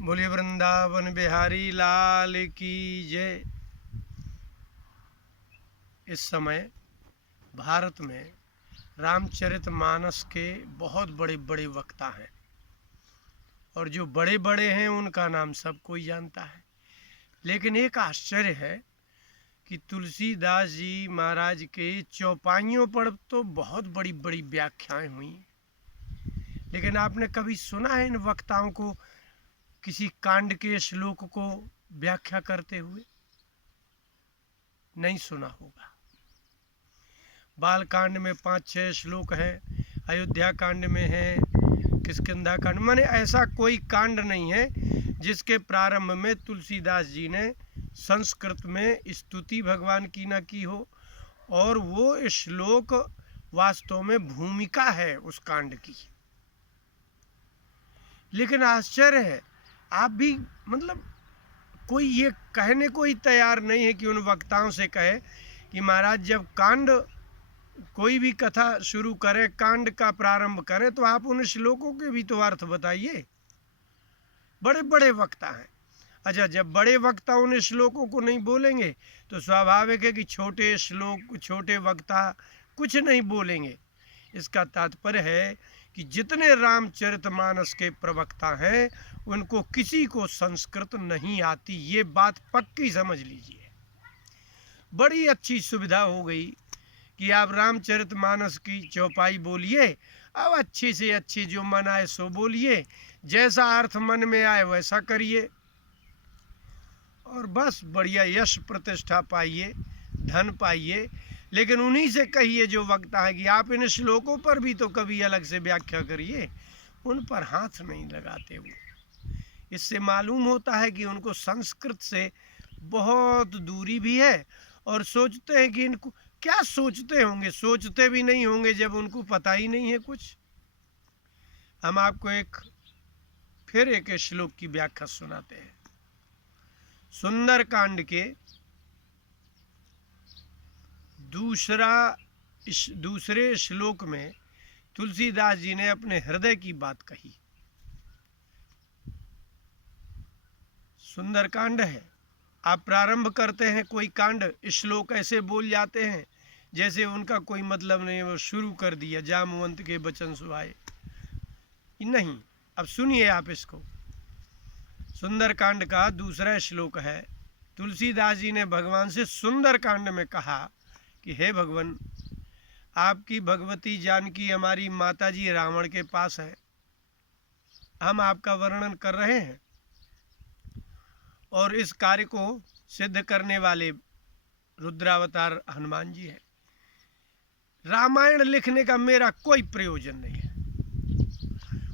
बोलिए वृंदावन बिहारी लाल की जय। इस समय भारत में रामचरितमानस के बहुत बड़े बड़े वक्ता हैं और जो बड़े बड़े हैं उनका नाम सब कोई जानता है। लेकिन एक आश्चर्य है कि तुलसीदास जी महाराज के चौपाइयों पर तो बहुत बड़ी बड़ी व्याख्याएं हुई, लेकिन आपने कभी सुना है इन वक्ताओं को किसी कांड के श्लोक को व्याख्या करते हुए? नहीं सुना होगा। बाल कांड में 5-6 श्लोक है, अयोध्या कांड में है, किष्किंधा कांड, माने ऐसा कोई कांड नहीं है जिसके प्रारंभ में तुलसीदास जी ने संस्कृत में स्तुति भगवान की न की हो, और वो श्लोक वास्तव में भूमिका है उस कांड की। लेकिन आश्चर्य है, आप भी मतलब कोई ये कहने को ही तैयार नहीं है कि उन वक्ताओं से कहे कि महाराज जब कांड कोई भी कथा शुरू करें, कांड का प्रारंभ करें, तो आप उन श्लोकों के भी तो अर्थ बताइए। बड़े बड़े वक्ता हैं। अच्छा, जब बड़े वक्ता उन श्लोकों को नहीं बोलेंगे तो स्वाभाविक है कि छोटे श्लोक, छोटे वक्ता कुछ नहीं बोलेंगे। इसका तात्पर्य है कि जितने रामचरितमानस के प्रवक्ता हैं उनको किसी को संस्कृत नहीं आती, ये बात पक्की समझ लीजिए। बड़ी अच्छी सुविधा हो गई कि आप रामचरितमानस की चौपाई बोलिए, अब अच्छी से अच्छी जो मन आए सो बोलिए, जैसा अर्थ मन में आए वैसा करिए, और बस बढ़िया यश प्रतिष्ठा पाइए, धन पाइए। लेकिन उन्हीं से कहिए जो वक्ता है कि आप इन श्लोकों पर भी तो कभी अलग से व्याख्या करिए, उन पर हाथ नहीं लगाते वो। इससे मालूम होता है कि उनको संस्कृत से बहुत दूरी भी है, और सोचते हैं कि इनको क्या सोचते होंगे, सोचते भी नहीं होंगे जब उनको पता ही नहीं है कुछ। हम आपको फिर एक श्लोक की व्याख्या सुनाते हैं। सुंदर कांड के दूसरे श्लोक में तुलसीदास जी ने अपने हृदय की बात कही। सुंदर कांड है, आप प्रारंभ करते हैं कोई कांड, श्लोक ऐसे बोल जाते हैं जैसे उनका कोई मतलब नहीं, वो शुरू कर दिया जामवंत के बचन सुहाए। नहीं, अब सुनिए आप इसको। सुंदर कांड का दूसरा श्लोक है। तुलसीदास जी ने भगवान से सुंदर कांड में कहा कि हे भगवान, आपकी भगवती जानकी हमारी माता जी रावण के पास है, हम आपका वर्णन कर रहे हैं, और इस कार्य को सिद्ध करने वाले रुद्रावतार हनुमान जी हैं। रामायण लिखने का मेरा कोई प्रयोजन नहीं है।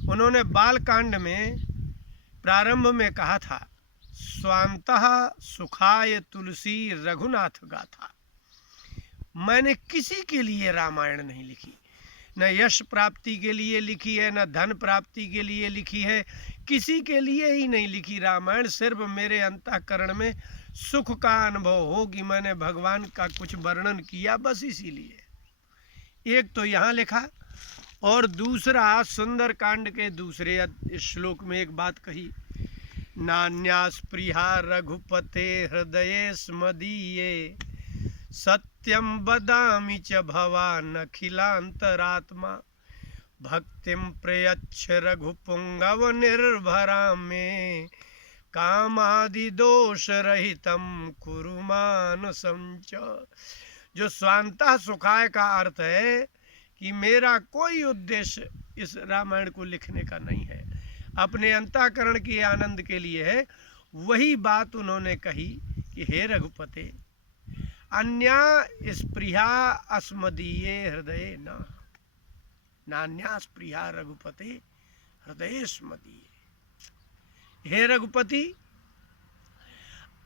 उन्होंने बाल कांड में प्रारंभ में कहा था, स्वांतः सुखाय तुलसी रघुनाथ गाथा। मैंने किसी के लिए रामायण नहीं लिखी, न यश प्राप्ति के लिए लिखी है, न धन प्राप्ति के लिए लिखी है, किसी के लिए ही नहीं लिखी रामायण। सिर्फ मेरे अंतःकरण में सुख का अनुभव हो कि मैंने भगवान का कुछ वर्णन किया, बस इसीलिए। एक तो यहाँ लिखा, और दूसरा सुंदर कांड के दूसरे श्लोक में एक बात कही, नान्यास्पृहा रघुपते हृदये स्मदीये सत्यम वदामि च भवान् अखिलांतरात्मा भक्तिम प्रयच्छ रघुपुंगव निर्भरा में कामादि दोष रहितम कुरु मानसं च। जो स्वांतः सुखाय का अर्थ है कि मेरा कोई उद्देश्य इस रामायण को लिखने का नहीं है, अपने अंतःकरण के आनंद के लिए है। वही बात उन्होंने कही कि हे रघुपते, अन्या स्पृहा अस्मदीये हृदय न, नान्या स्पृहा रघुपते हृदय स्मदीये। हे रघुपति,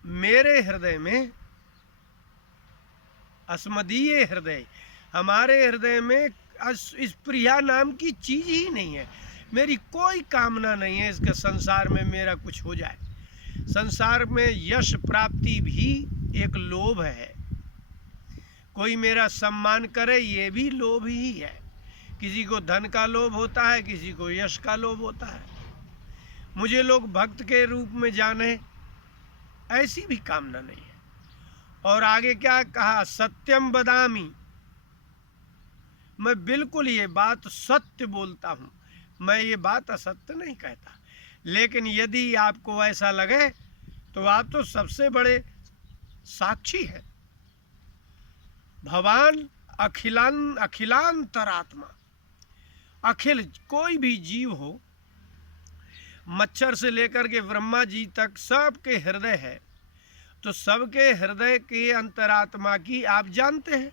मेरे हृदय में, अस्मदीय हृदय, हमारे हृदय में स्पृहा नाम की चीज ही नहीं है। मेरी कोई कामना नहीं है इसका संसार में मेरा कुछ हो जाए। संसार में यश प्राप्ति भी एक लोभ है, कोई मेरा सम्मान करे ये भी लोभ ही है। किसी को धन का लोभ होता है, किसी को यश का लोभ होता है। मुझे लोग भक्त के रूप में जाने, ऐसी भी कामना नहीं है। और आगे क्या कहा, सत्यम बदामी, मैं बिल्कुल ये बात सत्य बोलता हूँ, मैं ये बात असत्य नहीं कहता। लेकिन यदि आपको ऐसा लगे तो आप तो सबसे बड़े साक्षी हैं। भगवान अखिलांतरात्मा, अखिल कोई भी जीव हो, मच्छर से लेकर के ब्रह्मा जी तक सबके हृदय है, तो सबके हृदय के अंतरात्मा की आप जानते हैं।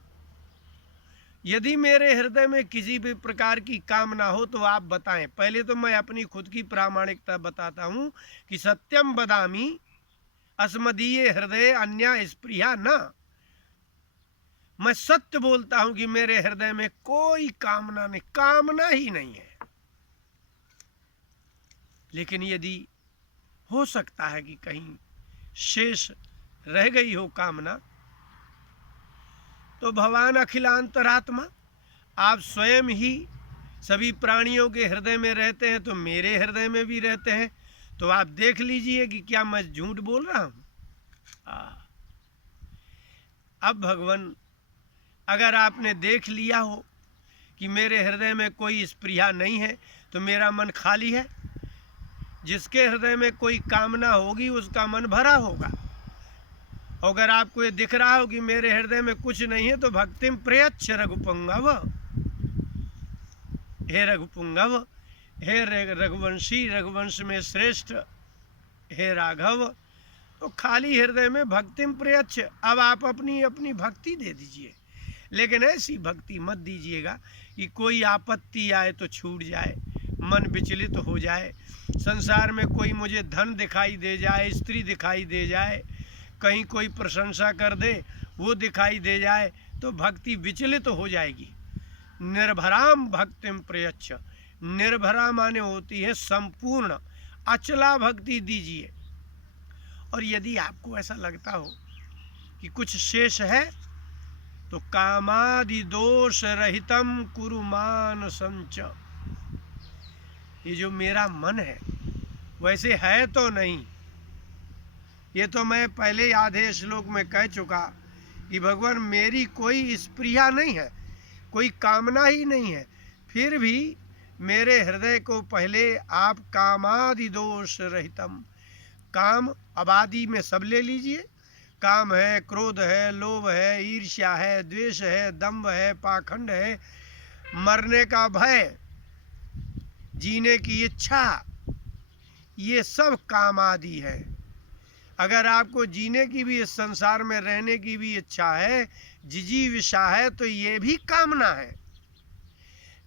यदि मेरे हृदय में किसी भी प्रकार की कामना हो तो आप बताएं। पहले तो मैं अपनी खुद की प्रामाणिकता बताता हूं कि सत्यम बदामी अस्मदीय हृदय अन्य स्पृहा न, मैं सत्य बोलता हूं कि मेरे हृदय में कोई कामना नहीं, कामना ही नहीं है। लेकिन यदि हो सकता है कि कहीं शेष रह गई हो कामना, तो भगवान अखिलांतरात्मा आप स्वयं ही सभी प्राणियों के हृदय में रहते हैं, तो मेरे हृदय में भी रहते हैं। तो आप देख लीजिए कि क्या मैं झूठ बोल रहा हूं। अब भगवान, अगर आपने देख लिया हो कि मेरे हृदय में कोई स्पृहा नहीं है, तो मेरा मन खाली है। जिसके हृदय में कोई कामना होगी उसका मन भरा होगा। अगर आपको ये दिख रहा हो कि मेरे हृदय में कुछ नहीं है, तो भक्तिम प्रयच्छ रघुपुंगव, हे रघुपुंगव, हे रघुवंशी, रघुवंश में श्रेष्ठ, हे राघव, तो खाली हृदय में भक्तिम प्रयच्छ। अब आप अपनी अपनी भक्ति दे दीजिए, लेकिन ऐसी भक्ति मत दीजिएगा कि कोई आपत्ति आए तो छूट जाए, मन विचलित हो जाए, संसार में कोई मुझे धन दिखाई दे जाए, स्त्री दिखाई दे जाए, कहीं कोई प्रशंसा कर दे वो दिखाई दे जाए, तो भक्ति विचलित हो जाएगी। निर्भराम भक्तिम प्रयच्छ, निर्भरा माने होती है संपूर्ण, अचला भक्ति दीजिए। और यदि आपको ऐसा लगता हो कि कुछ शेष है, तो कामादि दोष रहितम कुरु मान संच, ये जो मेरा मन है वैसे है तो नहीं। ये तो मैं पहले आधे श्लोक में कह चुका कि भगवान मेरी कोई स्पृहा नहीं है, कोई कामना ही नहीं है, फिर भी मेरे हृदय को पहले आप कामादि दोष रहितम, काम आबादी में सब ले लीजिए, काम है, क्रोध है, लोभ है, ईर्ष्या है, द्वेष है, दंभ है, पाखंड है, मरने का भय, जीने की इच्छा, ये सब काम आदि है। अगर आपको जीने की भी, इस संसार में रहने की भी इच्छा है, जिजीविषा है, तो ये भी कामना है।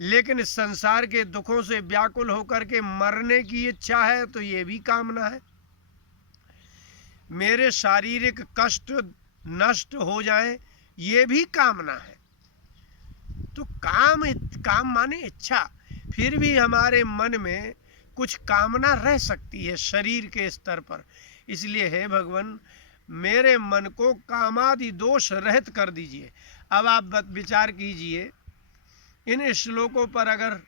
लेकिन इस संसार के दुखों से व्याकुल होकर के मरने की इच्छा है, तो ये भी कामना है। मेरे शारीरिक कष्ट नष्ट हो जाए, ये भी कामना है। तो काम माने इच्छा। फिर भी हमारे मन में कुछ कामना रह सकती है शरीर के स्तर पर। इसलिए हे भगवान, मेरे मन को कामादि दोष रहित कर दीजिए। अब आप विचार कीजिए, इन श्लोकों पर अगर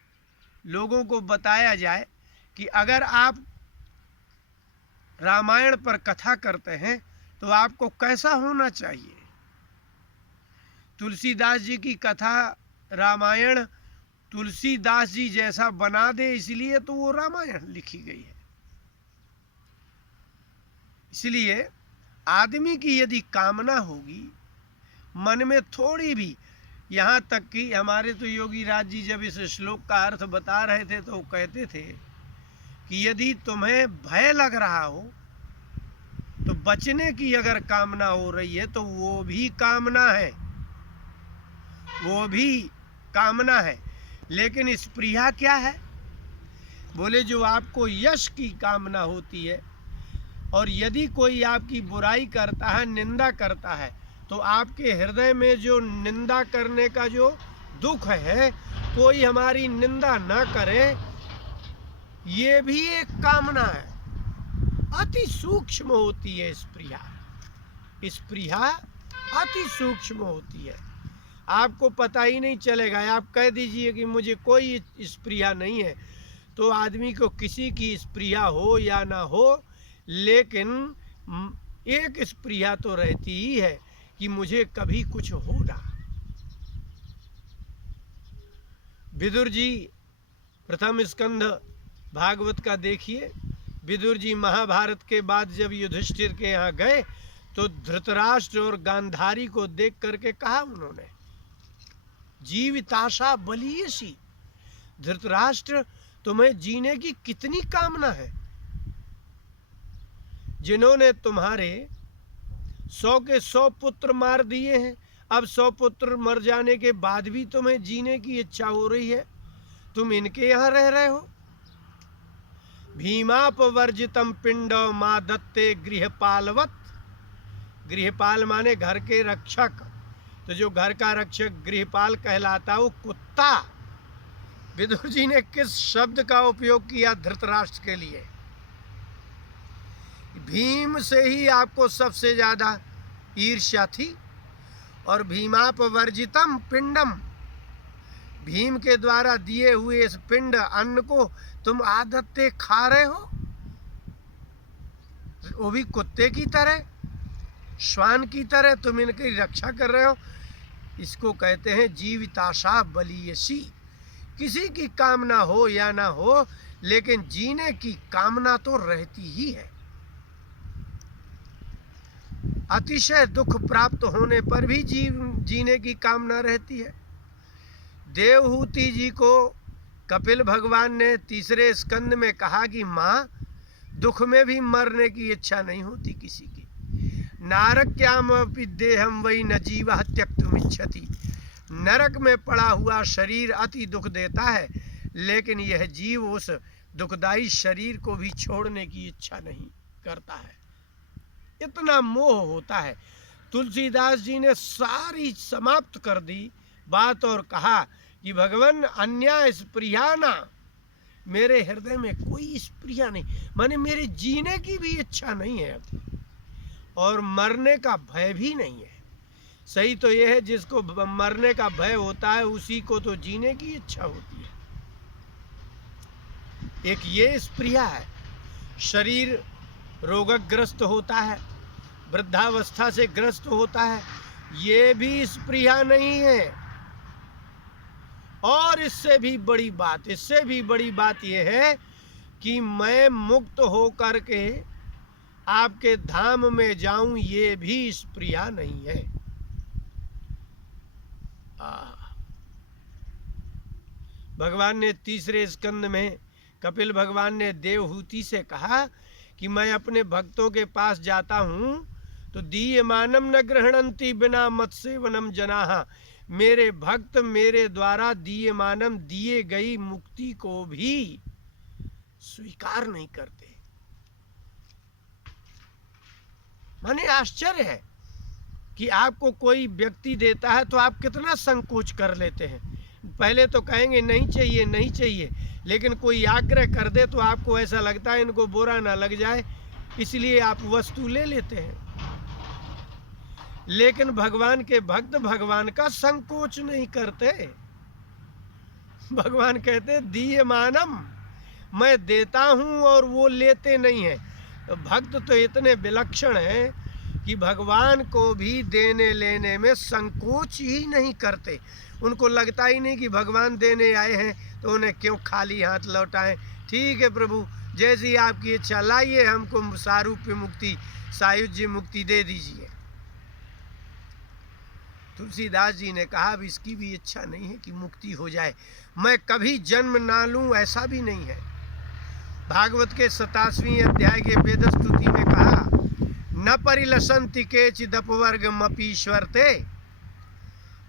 लोगों को बताया जाए कि अगर आप रामायण पर कथा करते हैं तो आपको कैसा होना चाहिए। तुलसीदास जी की कथा रामायण तुलसीदास जी जैसा बना दे, इसलिए तो वो रामायण लिखी गई है। इसलिए आदमी की यदि कामना होगी मन में थोड़ी भी, यहाँ तक कि हमारे तो योगी राज जी जब इस श्लोक का अर्थ बता रहे थे तो वो कहते थे कि यदि तुम्हें भय लग रहा हो तो बचने की अगर कामना हो रही है तो वो भी कामना है, वो भी कामना है। लेकिन स्पृहा क्या है? बोले जो आपको यश की कामना होती है, और यदि कोई आपकी बुराई करता है, निंदा करता है, तो आपके हृदय में जो निंदा करने का जो दुख है, कोई हमारी निंदा ना करे, ये भी एक कामना है। अति सूक्ष्म होती है स्पृहा, स्पृहा अति सूक्ष्म होती है, आपको पता ही नहीं चलेगा। आप कह दीजिए कि मुझे कोई स्पृहा नहीं है, तो आदमी को किसी की स्पृहा हो या ना हो, लेकिन एक स्पृहा तो रहती ही है कि मुझे कभी कुछ हो ना। विदुर जी प्रथम स्कंध भागवत का देखिए, विदुर जी महाभारत के बाद जब युधिष्ठिर के यहाँ गए तो धृतराष्ट्र और गांधारी को देख करके कहा उन्होंने, जीविताशा बलियसी। धृतराष्ट्र, तुम्हें जीने की कितनी कामना है? जिन्होंने तुम्हारे 100 के 100 पुत्र मार दिए हैं, अब 100 पुत्र मर जाने के बाद भी तुम्हें जीने की इच्छा हो रही है, तुम इनके यहाँ रह रहे हो। भीमापवर्जितम पिंड मा दत्ते गृहपालवत। गृहपाल माने घर के रक्षक, तो जो घर का रक्षक गृहपाल कहलाता वो कुत्ता। विदुर जी ने किस शब्द का उपयोग किया धृतराष्ट्र के लिए? भीम से ही आपको सबसे ज्यादा ईर्ष्या थी, और भीमापवर्जितम पिंडम, भीम के द्वारा दिए हुए इस पिंड अन्न को तुम आदत्ते खा रहे हो, वो भी कुत्ते की तरह, श्वान की तरह तुम इनकी रक्षा कर रहे हो। इसको कहते हैं जीविताशा बलियसी। किसी की कामना हो या ना हो, लेकिन जीने की कामना तो रहती ही है। अतिशय दुख प्राप्त होने पर भी जीने की कामना रहती है। देवहूति जी को कपिल भगवान ने तीसरे स्कंद में कहा कि माँ, दुख में भी मरने की इच्छा नहीं होती किसी की। नारक्यामपि देहम वही न जीवः त्यक्तुमिच्छति। नरक में पड़ा हुआ शरीर अति दुख देता है, लेकिन यह जीव उस दुखदाई शरीर को भी छोड़ने की इच्छा नहीं करता है। इतना मोह होता है। तुलसीदास जी ने सारी समाप्त कर दी बात और कहा कि भगवान अन्या स्पृहा ना, मेरे हृदय में कोई स्पृहा नहीं, माने मेरे जीने की भी इच्छा नहीं है अब, और मरने का भय भी नहीं है। सही तो यह है, जिसको मरने का भय होता है उसी को तो जीने की इच्छा होती है। एक ये स्पृहा है। शरीर रोगग्रस्त होता है, वृद्धावस्था से ग्रस्त होता है, ये भी स्पृहा नहीं है। और इससे भी बड़ी बात यह है कि मैं मुक्त होकर के आपके धाम में जाऊं, ये भी स्पृहा नहीं है। भगवान ने तीसरे स्कंद में कपिल भगवान ने देवहूति से कहा कि मैं अपने भक्तों के पास जाता हूं तो दीयमानम न गृह्णन्ति बिना मत्सेवनम जनाः। मेरे भक्त मेरे द्वारा दीयमानम, दिए गई मुक्ति को भी स्वीकार नहीं करते। माने आश्चर्य है कि आपको कोई व्यक्ति देता है तो आप कितना संकोच कर लेते हैं। पहले तो कहेंगे नहीं चाहिए नहीं चाहिए, लेकिन कोई आग्रह कर दे तो आपको ऐसा लगता है इनको बुरा ना लग जाए, इसलिए आप वस्तु ले लेते हैं। लेकिन भगवान के भक्त भगवान का संकोच नहीं करते। भगवान कहते दीयमानम, मैं देता हूं और वो लेते नहीं है। तो भक्त तो इतने विलक्षण हैं कि भगवान को भी देने लेने में संकोच ही नहीं करते। उनको लगता ही नहीं कि भगवान देने आए हैं तो उन्हें क्यों खाली हाथ लौटाएं। ठीक है प्रभु, जैसी आपकी इच्छा, लाइए हमको सारूप्य मुक्ति, सायुज्य मुक्ति दे दीजिए। तुलसीदास जी ने कहा अब इसकी भी इच्छा नहीं है कि मुक्ति हो जाए, मैं कभी जन्म ना लूं, ऐसा भी नहीं है। भागवत के 27वें अध्याय के वेद स्तुति में कहा न परिलसंति केचिदपवर्गमपीश्वर ते।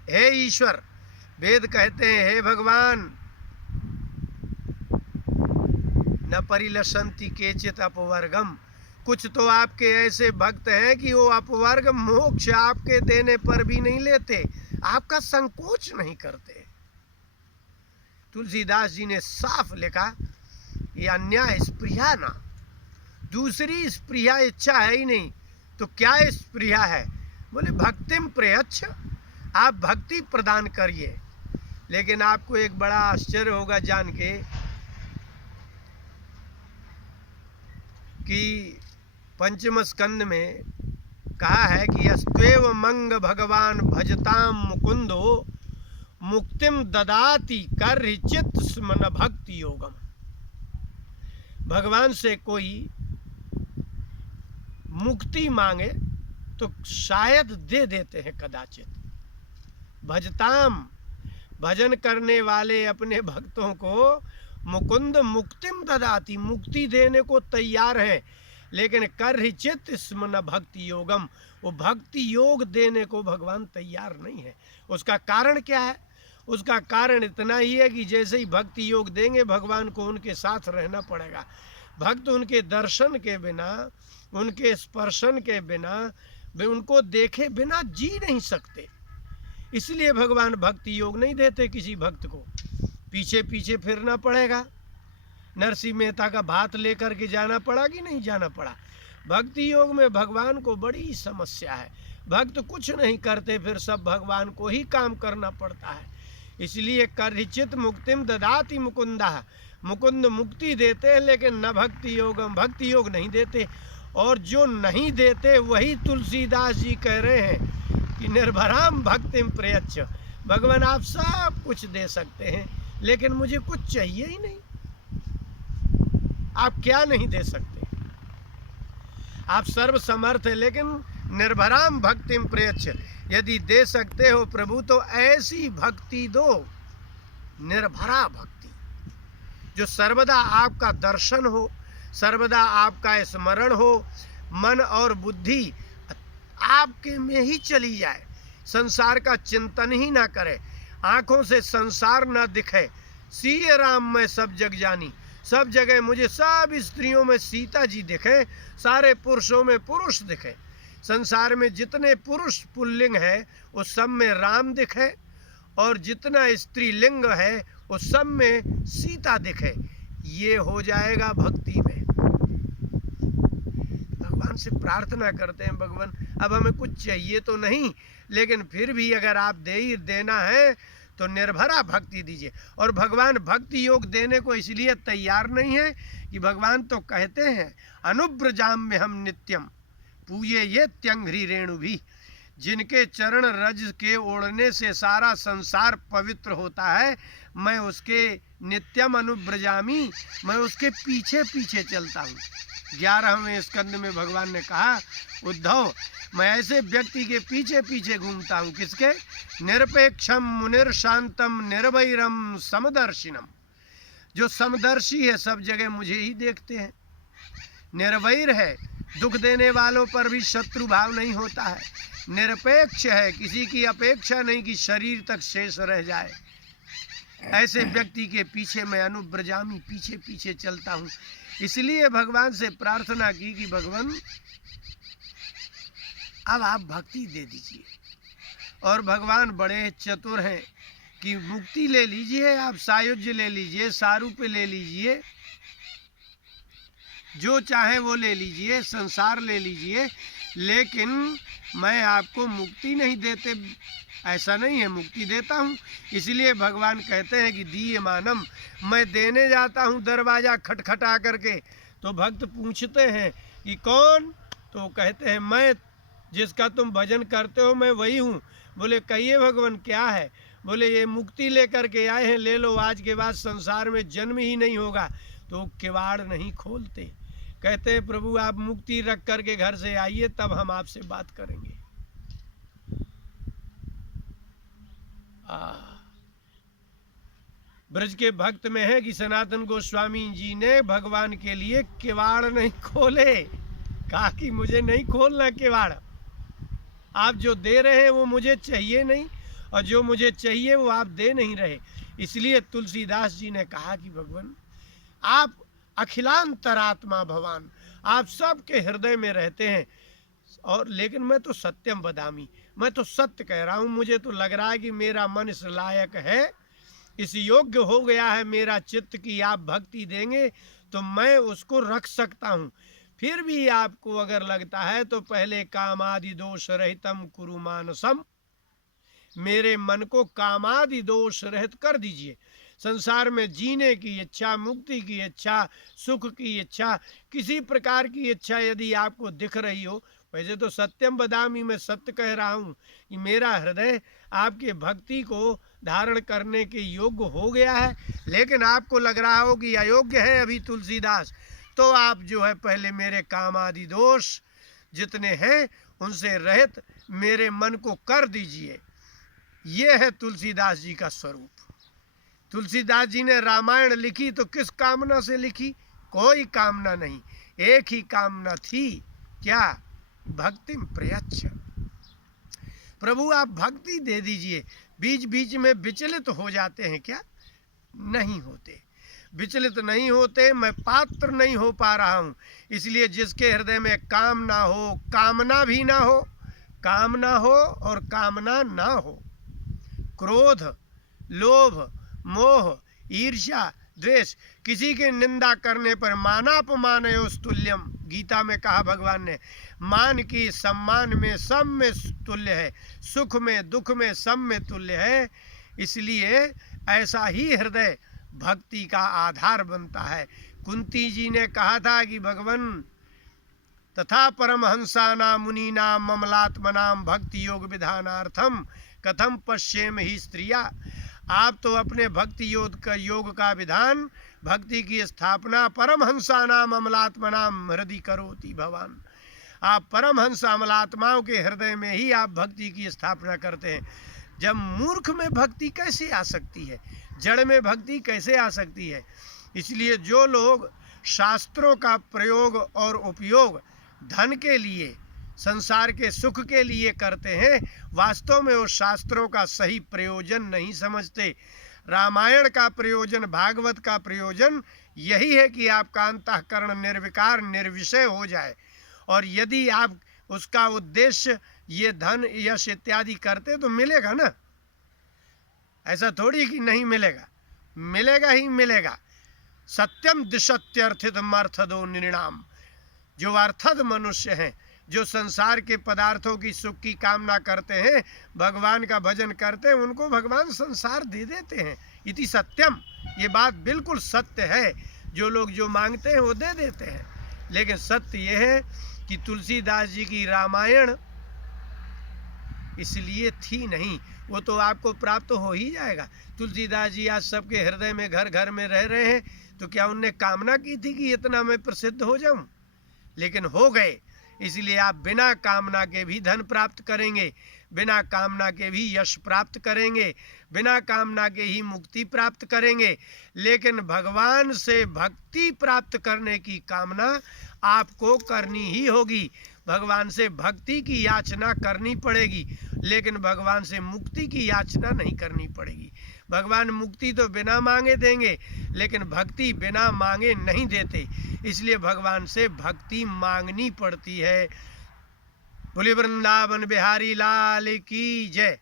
हे ईश्वर, वेद कहते हैं हे भगवान, न परिलसंति केचित अपवर्गम, कुछ तो आपके ऐसे भक्त हैं कि वो अपवर्ग मोक्ष आपके देने पर भी नहीं लेते, आपका संकोच नहीं करते। तुलसीदास जी ने साफ लिखा ये अन्याय स्पृहा ना, दूसरी स्पृहा इच्छा है ही नहीं। तो क्या स्पृहा है? बोले भक्तिम प्रयच्छ, आप भक्ति प्रदान करिए। लेकिन आपको एक बड़ा आश्चर्य होगा जान के कि पंचम स्कंद में कहा है कि अस्त्वेव मंग भगवान भजताम मुकुंदो मुक्तिम ददाति कर्हि चित्त स्मन भक्ति योगम। भगवान से कोई मुक्ति मांगे तो शायद दे देते हैं कदाचित। भजताम, भजन करने वाले अपने भक्तों को मुकुंद मुक्तिम ददाति, मुक्ति देने को तैयार है, लेकिन कर्हि चित्त स्मन भक्ति योगम, वो भक्ति योग देने को भगवान तैयार नहीं है। उसका कारण क्या है? उसका कारण इतना ही है कि जैसे ही भक्ति योग देंगे भगवान को उनके साथ रहना पड़ेगा। भक्त उनके दर्शन के बिना, उनके स्पर्शन के बिना, उनको देखे बिना जी नहीं सकते। इसलिए भगवान भक्ति योग नहीं देते किसी भक्त को। पीछे पीछे फिरना पड़ेगा। नरसिंह मेहता का भात लेकर के जाना पड़ा कि नहीं जाना पड़ा? भक्ति योग में भगवान को बड़ी समस्या है। भक्त कुछ नहीं करते, फिर सब भगवान को ही काम करना पड़ता है। इसलिए कर्हिचित मुक्तिम ददाति मुकुंदा, मुकुंद मुक्ति देते हैं लेकिन न भक्ति योगम, भक्ति योग नहीं देते। और जो नहीं देते वही तुलसीदास जी कह रहे हैं कि निर्भराम भक्तिम प्रयच्छ। भगवान आप सब कुछ दे सकते हैं लेकिन मुझे कुछ चाहिए ही नहीं। आप क्या नहीं दे सकते? आप सर्व समर्थ है, लेकिन निर्भराम भक्तिम प्रयच्छ, यदि दे सकते हो प्रभु तो ऐसी भक्ति दो, निर्भरा भक्ति, जो सर्वदा आपका दर्शन हो, सर्वदा आपका स्मरण हो, मन और बुद्धि आपके में ही चली जाए, संसार का चिंतन ही ना करे, आंखों से संसार ना दिखे। सीए राम मैं सब जग जानी, सब जगह मुझे सब स्त्रियों में सीता जी दिखे, सारे पुरुषों में पुरुष दिखे। संसार में जितने पुरुष पुल्लिंग है उस सब में राम दिखे, और जितना स्त्रीलिंग है उस सब में सीता दिखे। ये हो जाएगा भक्ति में। भगवान से प्रार्थना करते हैं, भगवान अब हमें कुछ चाहिए तो नहीं, लेकिन फिर भी अगर आप देना है तो निर्भरा भक्ति दीजिए। और भगवान भक्ति योग देने को इसलिए तैयार नहीं है कि भगवान तो कहते हैं अनुब्रजाम में हम नित्यम पूये ये त्यंघ्री रेणु भी, जिनके चरण रज के ओढ़ने से सारा संसार पवित्र होता है, मैं उसके नित्यम अनुब्रजामी, मैं उसके पीछे पीछे चलता हूँ। 11वें स्कंद में भगवान ने कहा, उद्धव मैं ऐसे व्यक्ति के पीछे पीछे घूमता हूँ। किसके? निरपेक्षम मुनिर शांतम निर्वैरम समदर्शिनम, जो समदर्शी है, सब जगह मुझे ही देखते हैं। निर्वैर है, दुख देने वालों पर भी शत्रु भाव नहीं होता है। निरपेक्ष है, किसी की अपेक्षा नहीं कि शरीर तक शेष रह जाए। ऐसे व्यक्ति के पीछे मैं अनुब्रजामी, पीछे पीछे चलता हूँ। इसलिए भगवान से प्रार्थना की कि भगवान अब आप भक्ति दे दीजिए। और भगवान बड़े चतुर हैं कि मुक्ति ले लीजिए, आप सायुज्य ले लीजिए, सारूप्य ले लीजिए, जो चाहे वो ले लीजिए, संसार ले लीजिए, लेकिन मैं आपको मुक्ति नहीं देते। ऐसा नहीं है, मुक्ति देता हूँ। इसलिए भगवान कहते हैं कि दीय मानम, मैं देने जाता हूँ दरवाज़ा खटखटा करके, तो भक्त पूछते हैं कि कौन? तो कहते हैं मैं जिसका तुम भजन करते हो, मैं वही हूँ। बोले कहिए भगवान क्या है? बोले ये मुक्ति लेकर के आए हैं, ले लो, आज के बाद संसार में जन्म ही नहीं होगा। तो किवाड़ नहीं खोलते, कहते हैं प्रभु आप मुक्ति रख करके घर से आइए, तब हम आपसे बात करेंगे। ब्रज के भक्त में है कि सनातन गोस्वामी जी ने भगवान के लिए किवाड़ नहीं खोले, कहा कि मुझे नहीं खोलना किवाड़, आप जो दे रहे हैं वो मुझे चाहिए नहीं, और जो मुझे चाहिए वो आप दे नहीं रहे। इसलिए तुलसीदास जी ने कहा कि भगवान आप अखिलांतरात्मा भगवान, आप सबके हृदय में रहते हैं। और लेकिन मैं तो सत्यम बदामी, मैं तो सत्य कह रहा हूँ। मुझे तो लग रहा है कि मेरा मन इस लायक है, इस योग्य हो गया है मेरा चित्त की आप भक्ति देंगे तो मैं उसको रख सकता हूँ। फिर भी आपको अगर लगता है तो पहले कामादि दोष रहितम कुरु मानसम, मेरे मन को कामादि दोष रहित कर दीजिए। संसार में जीने की इच्छा, मुक्ति की इच्छा, सुख की इच्छा, किसी प्रकार की इच्छा यदि आपको दिख रही हो, वैसे तो सत्यम बदामी, मैं सत्य कह रहा हूँ कि मेरा हृदय आपके भक्ति को धारण करने के योग्य हो गया है, लेकिन आपको लग रहा हो कि अयोग्य है अभी तुलसीदास, तो आप जो है पहले मेरे काम आदि दोष जितने हैं उनसे रहित मेरे मन को कर दीजिए। ये है तुलसीदास जी का स्वरूप। तुलसीदास जी ने रामायण लिखी तो किस कामना से लिखी? कोई कामना नहीं, एक ही कामना थी, क्या? भक्ति प्रयच्छ, प्रभु आप भक्ति दे दीजिए। बीच बीच में विचलित हो जाते हैं क्या? नहीं होते, विचलित नहीं होते। मैं पात्र नहीं हो पा रहा हूँ, इसलिए जिसके हृदय में काम ना हो, कामना भी ना हो, कामना हो और कामना ना हो, क्रोध, लोभ, मोह, ईर्ष्या, द्वेष, किसी की निंदा करने पर मानापमानयोस् तुल्यम, गीता में कहा भगवान ने, मान की सम्मान में सब में तुल्य है, सुख में दुख में सब में तुल्य है। इसलिए ऐसा ही हृदय भक्ति का आधार बनता है। कुंती जी ने कहा था कि भगवान तथा परमहंसानां मुनीनां ममलात्मनां भक्ति योग विधानार्थम कथम पश्येम ही स्त्रिया। आप तो अपने भक्ति योग का विधान, भक्ति की स्थापना परमहंसानां अमलात्मनां हृदय करोति भवान। आप परमहंस अमलात्माओं के हृदय में ही आप भक्ति की स्थापना करते हैं। जब मूर्ख में भक्ति कैसे आ सकती है, जड़ में भक्ति कैसे आ सकती है? इसलिए जो लोग शास्त्रों का प्रयोग और उपयोग धन के लिए, संसार के सुख के लिए करते हैं, वास्तव में वो शास्त्रों का सही प्रयोजन नहीं समझते। रामायण का प्रयोजन, भागवत का प्रयोजन यही है कि आपका अंतःकरण निर्विकार निर्विषय हो जाए। और यदि आप उसका उद्देश्य ये धन यश इत्यादि करते तो मिलेगा ना, ऐसा थोड़ी कि नहीं मिलेगा, मिलेगा ही मिलेगा। सत्यम दिशत्यर्थितम अर्थदो निर्णाम, जो अर्थद मनुष्य हैं, जो संसार के पदार्थों की सुख की कामना करते हैं, भगवान का भजन करते हैं, उनको भगवान संसार दे देते हैं। इति सत्यम, ये बात बिल्कुल सत्य है। जो लोग जो मांगते हैं वो दे देते हैं। लेकिन सत्य ये है कि तुलसीदास जी की रामायण इसलिए थी नहीं, वो तो आपको प्राप्त हो ही जाएगा। तुलसीदास जी आज सबके हृदय में घर घर में रह रहे हैं, तो क्या उनने कामना की थी कि इतना मैं प्रसिद्ध हो जाऊं? लेकिन हो गए। इसलिए आप बिना कामना के भी धन प्राप्त करेंगे, बिना कामना के भी यश प्राप्त करेंगे, बिना कामना के ही मुक्ति प्राप्त करेंगे। लेकिन भगवान से भक्ति प्राप्त करने की कामना आपको करनी ही होगी। भगवान से भक्ति की याचना करनी पड़ेगी, लेकिन भगवान से मुक्ति की याचना नहीं करनी पड़ेगी। भगवान मुक्ति तो बिना मांगे देंगे, लेकिन भक्ति बिना मांगे नहीं देते। इसलिए भगवान से भक्ति मांगनी पड़ती है। बोले वृंदावन बिहारी लाल की जय।